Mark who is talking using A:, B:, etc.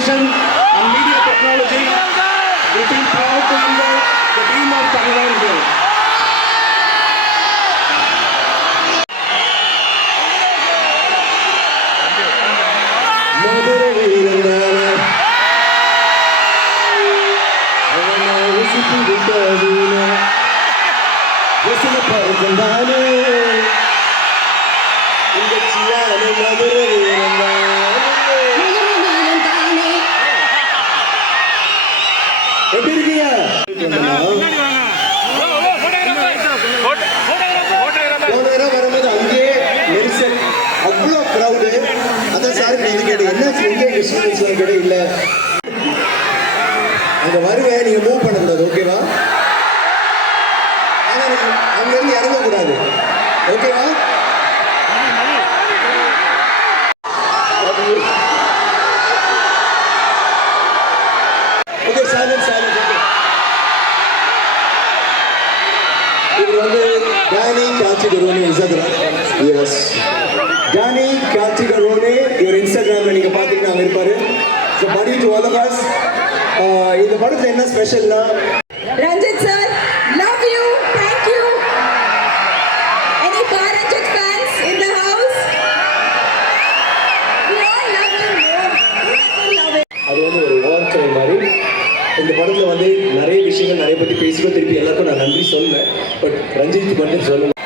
A: Education and Media Technology, we feel proud to invite the team of Taiwan here. Just in the park and I know In the Chiana, வரும்போது அங்கேயே நெரிசல் அவ்வளோ crowd அதான் sir இது கேட்டு என்ன எங்கே எங்கள் கேட்டு இல்லை அங்கே வருவேன் நீங்கள் மூவ் பண்ணக்கூடாது ஓகேவா ஆனால் அங்கேருந்து இறங்கக்கூடாது ஓகேவா? இவர் வந்து டானி கார்த்திகரோனி இன்ஸ்டாகிராம் எஸ் டானி கார்த்திகரோனி இவர் இன்ஸ்டாகிராமில் நீங்கள் பார்த்தீங்கன்னா அங்கே இருப்பார். ஸோ படி டு ஆல் ஆஃப் அஸ் இந்த படத்தில் என்ன ஸ்பெஷல்னா ஆரம்பத்தில் வந்து நிறைய விஷயங்கள் நிறைய பற்றி பேசிக்கோ திருப்பி எல்லாருக்கும் நான் நன்றி சொல்லுவேன் பட் ரஞ்சித் மட்டும் சொல்லணும்